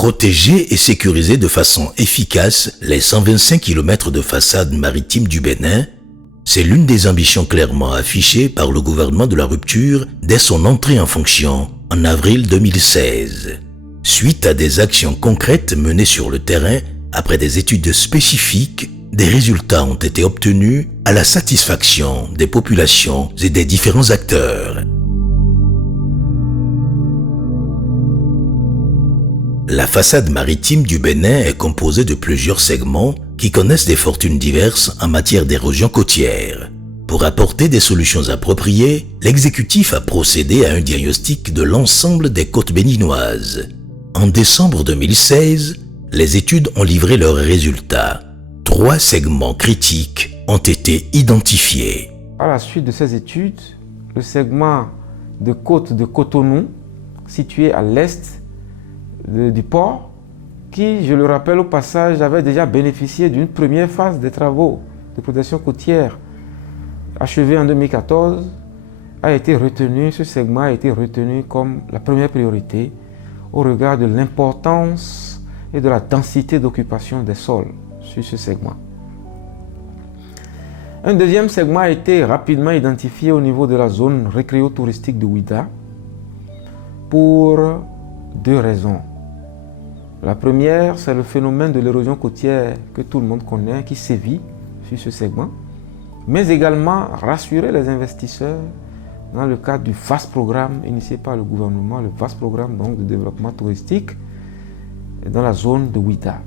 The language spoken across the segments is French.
Protéger et sécuriser de façon efficace les 125 km de façade maritime du Bénin, c'est l'une des ambitions clairement affichées par le gouvernement de la rupture dès son entrée en fonction en avril 2016. Suite à des actions concrètes menées sur le terrain, après des études spécifiques, des résultats ont été obtenus à la satisfaction des populations et des différents acteurs. La façade maritime du Bénin est composée de plusieurs segments qui connaissent des fortunes diverses en matière d'érosion côtière. Pour apporter des solutions appropriées, l'exécutif a procédé à un diagnostic de l'ensemble des côtes béninoises. En décembre 2016, les études ont livré leurs résultats. 3 segments critiques ont été identifiés. À la suite de ces études, le segment de côte de Cotonou, situé à l'est du port, qui, je le rappelle au passage, avait déjà bénéficié d'une première phase des travaux de protection côtière achevée en 2014, a été retenu, ce segment a été retenu comme la première priorité au regard de l'importance et de la densité d'occupation des sols sur ce segment. Un deuxième segment a été rapidement identifié au niveau de la zone récréo-touristique de Ouida pour 2 raisons. La première, c'est le phénomène de l'érosion côtière que tout le monde connaît, qui sévit sur ce segment, mais également rassurer les investisseurs dans le cadre du vaste programme initié par le gouvernement, le vaste programme donc, de développement touristique dans la zone de Ouida.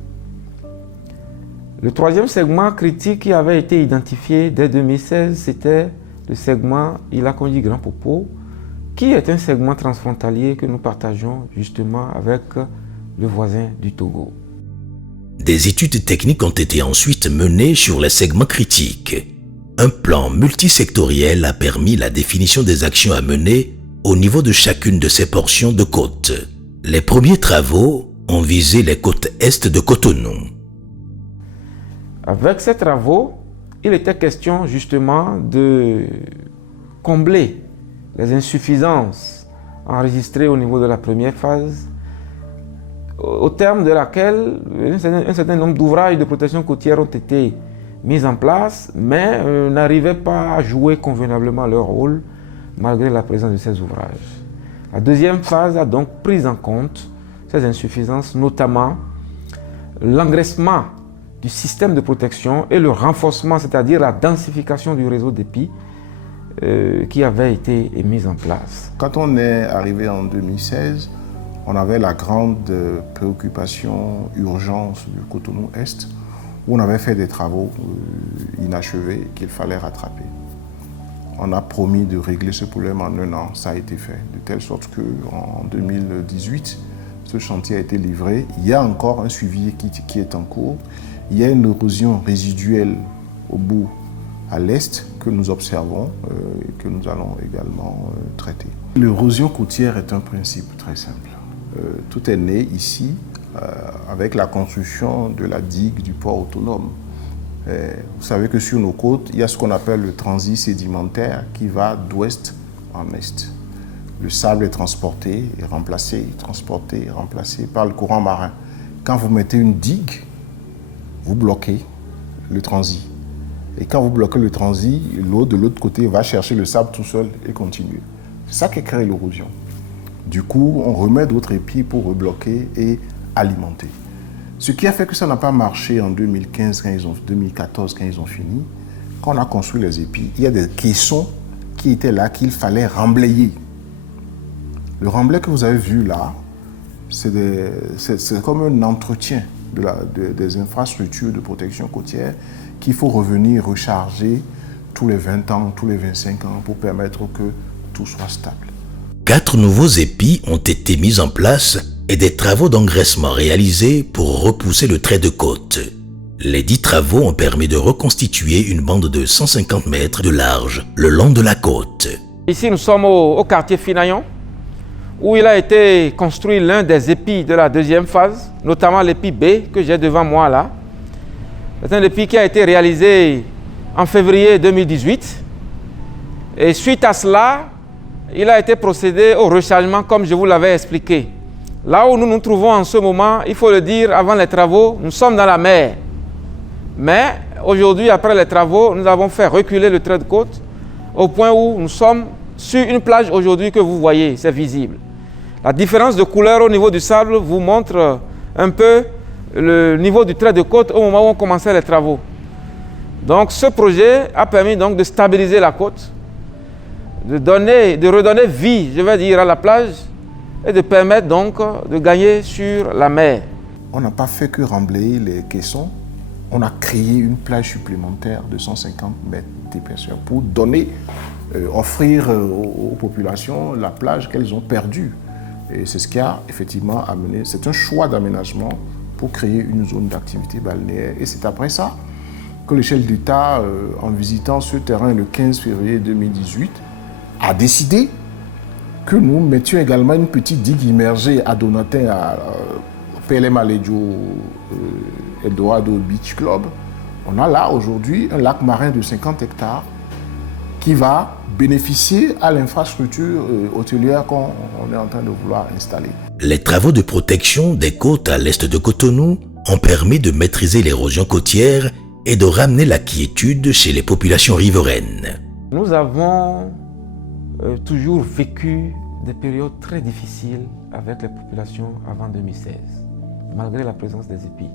Le troisième segment critique qui avait été identifié dès 2016, c'était le segment Ilakonji-Grand Popo, qui est un segment transfrontalier que nous partageons justement avec le voisin du Togo. Des études techniques ont été ensuite menées sur les segments critiques. Un plan multisectoriel a permis la définition des actions à mener au niveau de chacune de ces portions de côte. Les premiers travaux ont visé les côtes est de Cotonou. Avec ces travaux, il était question justement de combler les insuffisances enregistrées au niveau de la première phase, au terme de laquelle un certain nombre d'ouvrages de protection côtière ont été mis en place, mais n'arrivaient pas à jouer convenablement leur rôle malgré la présence de ces ouvrages. La deuxième phase a donc pris en compte ces insuffisances, notamment l'engraissement du système de protection et le renforcement, c'est-à-dire la densification du réseau d'épis qui avait été mis en place. Quand on est arrivé en 2016, on avait la grande préoccupation, urgence du Cotonou-Est, où on avait fait des travaux inachevés qu'il fallait rattraper. On a promis de régler ce problème en 1 an, ça a été fait, de telle sorte qu'en 2018, ce chantier a été livré. Il y a encore un suivi qui est en cours. Il y a une érosion résiduelle au bout, à l'est, que nous observons et que nous allons également traiter. L'érosion côtière est un principe très simple. Tout est né ici avec la construction de la digue du port autonome. Vous savez que sur nos côtes, il y a ce qu'on appelle le transit sédimentaire qui va d'ouest en est. Le sable est transporté et remplacé par le courant marin. Quand vous mettez une digue, vous bloquez le transit. Et quand vous bloquez le transit, l'eau de l'autre côté va chercher le sable tout seul et continuer. C'est ça qui crée l'érosion. Du coup, on remet d'autres épis pour rebloquer et alimenter. Ce qui a fait que ça n'a pas marché en 2014 quand ils ont fini. Quand on a construit les épis, il y a des caissons qui étaient là qu'il fallait remblayer. Le remblai que vous avez vu là, c'est comme un entretien des infrastructures de protection côtière qu'il faut revenir recharger tous les 20 ans, tous les 25 ans pour permettre que tout soit stable. 4 nouveaux épis ont été mis en place et des travaux d'engraissement réalisés pour repousser le trait de côte. Les 10 travaux ont permis de reconstituer une bande de 150 mètres de large le long de la côte. Ici, nous sommes au quartier Finayon, où il a été construit l'un des épis de la deuxième phase, notamment l'épi B que j'ai devant moi là. C'est un épi qui a été réalisé en février 2018. Et suite à cela, il a été procédé au rechargement comme je vous l'avais expliqué. Là où nous nous trouvons en ce moment, il faut le dire, avant les travaux, nous sommes dans la mer. Mais aujourd'hui, après les travaux, nous avons fait reculer le trait de côte au point où nous sommes sur une plage aujourd'hui que vous voyez, c'est visible. La différence de couleur au niveau du sable vous montre un peu le niveau du trait de côte au moment où on commençait les travaux. Donc ce projet a permis donc de stabiliser la côte, de redonner vie, je vais dire, à la plage et de permettre donc de gagner sur la mer. On n'a pas fait que remblayer les caissons, on a créé une plage supplémentaire de 150 mètres d'épaisseur pour donner, offrir aux populations la plage qu'elles ont perdue. Et c'est ce qui a effectivement amené, c'est un choix d'aménagement pour créer une zone d'activité balnéaire. Et c'est après ça que le chef d'État, en visitant ce terrain le 15 février 2018, a décidé que nous mettions également une petite digue immergée à Donatin, à PLM Alejo, Eldorado Beach Club. On a là aujourd'hui un lac marin de 50 hectares qui va bénéficier à l'infrastructure hôtelière qu'on est en train de vouloir installer. Les travaux de protection des côtes à l'est de Cotonou ont permis de maîtriser l'érosion côtière et de ramener la quiétude chez les populations riveraines. Nous avons toujours vécu des périodes très difficiles avec les populations avant 2016, malgré la présence des épis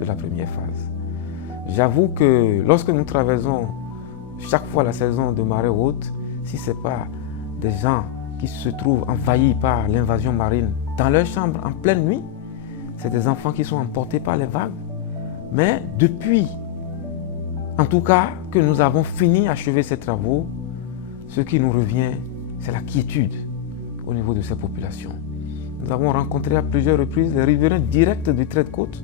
de la première phase. J'avoue que lorsque nous traversons chaque fois la saison de marée haute, si ce n'est pas des gens qui se trouvent envahis par l'invasion marine dans leur chambre en pleine nuit, c'est des enfants qui sont emportés par les vagues. Mais depuis, en tout cas, que nous avons fini, achevé ces travaux, ce qui nous revient, c'est la quiétude au niveau de ces populations. Nous avons rencontré à plusieurs reprises les riverains directs du trait de côte.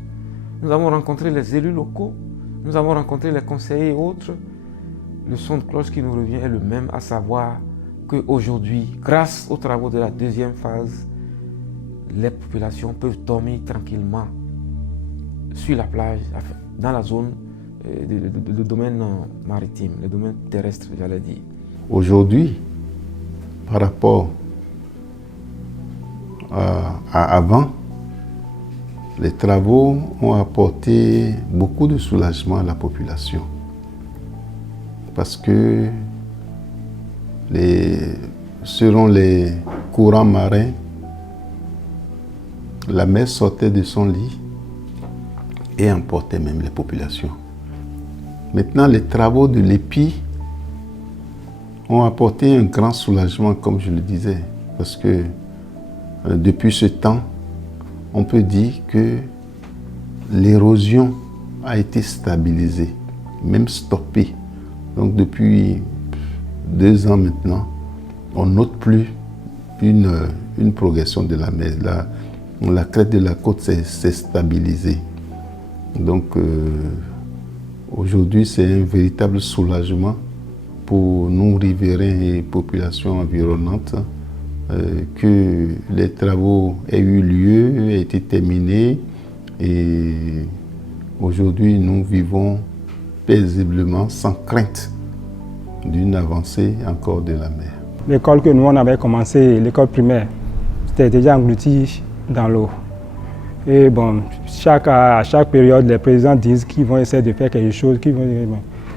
Nous avons rencontré les élus locaux. Nous avons rencontré les conseillers et autres. Le son de cloche qui nous revient est le même, à savoir qu'aujourd'hui, grâce aux travaux de la deuxième phase, les populations peuvent dormir tranquillement sur la plage, dans la zone du domaine maritime, le domaine terrestre, j'allais dire. Aujourd'hui, par rapport à avant, les travaux ont apporté beaucoup de soulagement à la population. Parce que selon les courants marins, la mer sortait de son lit et emportait même les populations. Maintenant, les travaux de l'EPI ont apporté un grand soulagement, comme je le disais, parce que depuis ce temps, on peut dire que l'érosion a été stabilisée, même stoppée. Donc depuis 2 ans maintenant, on note plus une progression de la mer. La crête de la côte s'est stabilisée. Donc aujourd'hui, c'est un véritable soulagement pour nous riverains et populations environnantes que les travaux aient eu lieu, aient été terminés et aujourd'hui nous vivons paisiblement, sans crainte d'une avancée encore de la mer. L'école que nous on avait commencé, l'école primaire, c'était déjà englouti dans l'eau. Et bon, à chaque période, les présidents disent qu'ils vont essayer de faire quelque chose.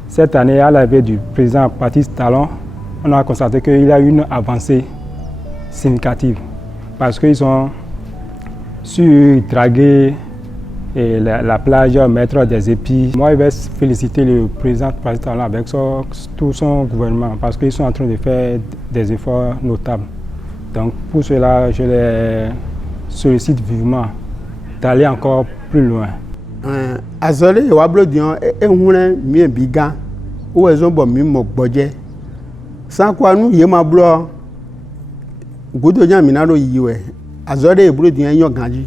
Cette année, à l'arrivée du président Baptiste Talon, on a constaté qu'il y a eu une avancée significative parce qu'ils ont su draguer la plage, mettre des épis. Moi, je vais féliciter le président Baptiste Talon avec tout son gouvernement parce qu'ils sont en train de faire des efforts notables. Donc pour cela, je les sollicite vivement d'aller encore plus loin. Azole wablo dion ehune mi biga o ezo bo mi mo gboje san kwa nu ye ma blo godo jan mi na ro yiwe azole ebro dion yan ganji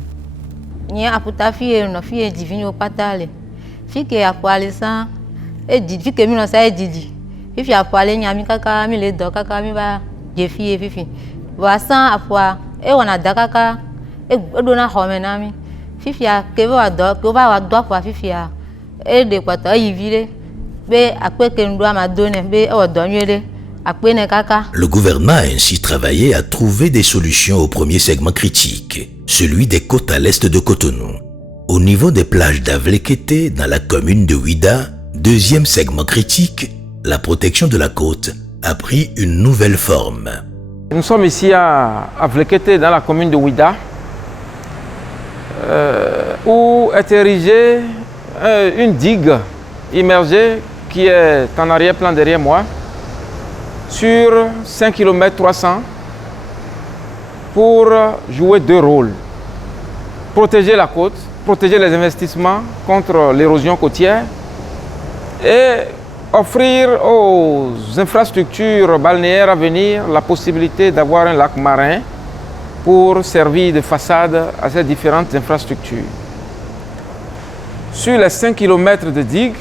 ni aputa fie no fie divini o patale fike akwale san e di fike mi no sa e didi fifi akwale nya mi kaka mi le do kaka mi ba je fie fifi wa san afwa e wona da kaka e do na home na mi fifia ke va do ko va wa do afwa fifia e de kwato yi vile be ape ke ndo ama do ne be o do nyele akpene kaka. Le gouvernement a ainsi travaillé à trouver des solutions au premier segment critique, celui des côtes à l'est de Cotonou. Au niveau des plages d'Avlekete, dans la commune de Ouida, deuxième segment critique, la protection de la côte a pris une nouvelle forme. Nous sommes ici à Avlekete, dans la commune de Ouida, où est érigée une digue immergée qui est en arrière-plan derrière moi, sur 5 km 300, pour jouer deux rôles. Protéger la côte, protéger les investissements contre l'érosion côtière et offrir aux infrastructures balnéaires à venir la possibilité d'avoir un lac marin pour servir de façade à ces différentes infrastructures. Sur les 5 km de digue,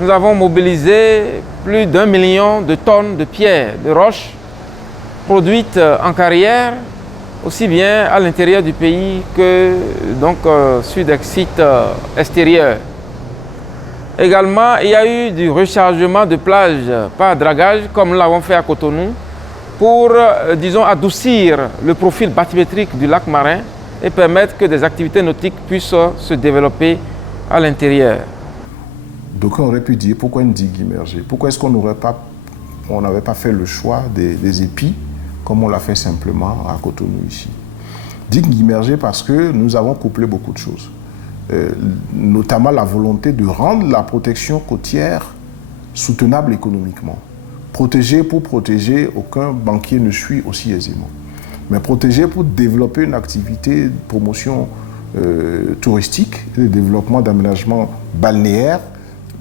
nous avons mobilisé plus d'1 million de tonnes de pierres, de roches produites en carrière, aussi bien à l'intérieur du pays que sur des sites extérieurs. Également, il y a eu du rechargement de plages par dragage, comme nous l'avons fait à Cotonou, pour, disons, adoucir le profil bathymétrique du lac marin et permettre que des activités nautiques puissent se développer à l'intérieur. Donc on aurait pu dire pourquoi une digue immergée? Pourquoi est-ce qu'on n'avait pas fait le choix des épis comme on l'a fait simplement à Cotonou ici? Digue immergée parce que nous avons couplé beaucoup de choses. Notamment la volonté de rendre la protection côtière soutenable économiquement. Protéger pour protéger, aucun banquier ne suit aussi aisément. Mais protéger pour développer une activité de promotion touristique et de développement d'aménagement balnéaire,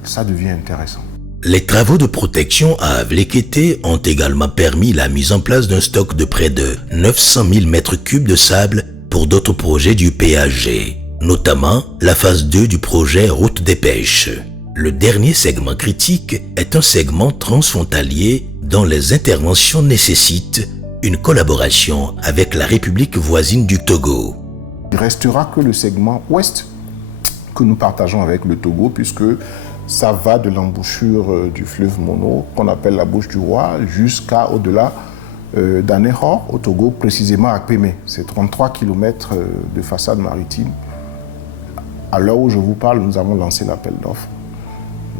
ça devient intéressant. Les travaux de protection à Avlekete ont également permis la mise en place d'un stock de près de 900 000 m3 de sable pour d'autres projets du PAG, notamment la phase 2 du projet Route des Pêches. Le dernier segment critique est un segment transfrontalier dont les interventions nécessitent une collaboration avec la République voisine du Togo. Il ne restera que le segment ouest que nous partageons avec le Togo, puisque ça va de l'embouchure du fleuve Mono, qu'on appelle la bouche du roi, jusqu'à au-delà d'Anéhor, au Togo, précisément à Pémé. C'est 33 km de façade maritime. À l'heure où je vous parle, nous avons lancé l'appel d'offres.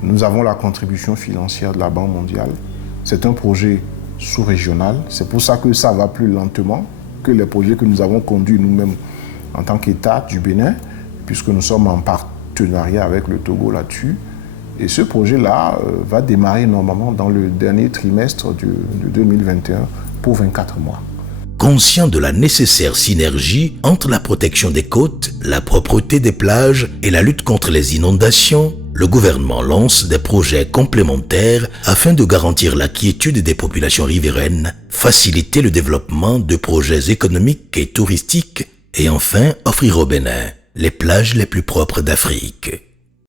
Nous avons la contribution financière de la Banque mondiale. C'est un projet sous-régional. C'est pour ça que ça va plus lentement que les projets que nous avons conduits nous-mêmes en tant qu'État du Bénin, puisque nous sommes en partenariat avec le Togo là-dessus. Et ce projet-là va démarrer normalement dans le dernier trimestre de 2021 pour 24 mois. Conscient de la nécessaire synergie entre la protection des côtes, la propreté des plages et la lutte contre les inondations, le gouvernement lance des projets complémentaires afin de garantir la quiétude des populations riveraines, faciliter le développement de projets économiques et touristiques et enfin offrir au Bénin les plages les plus propres d'Afrique.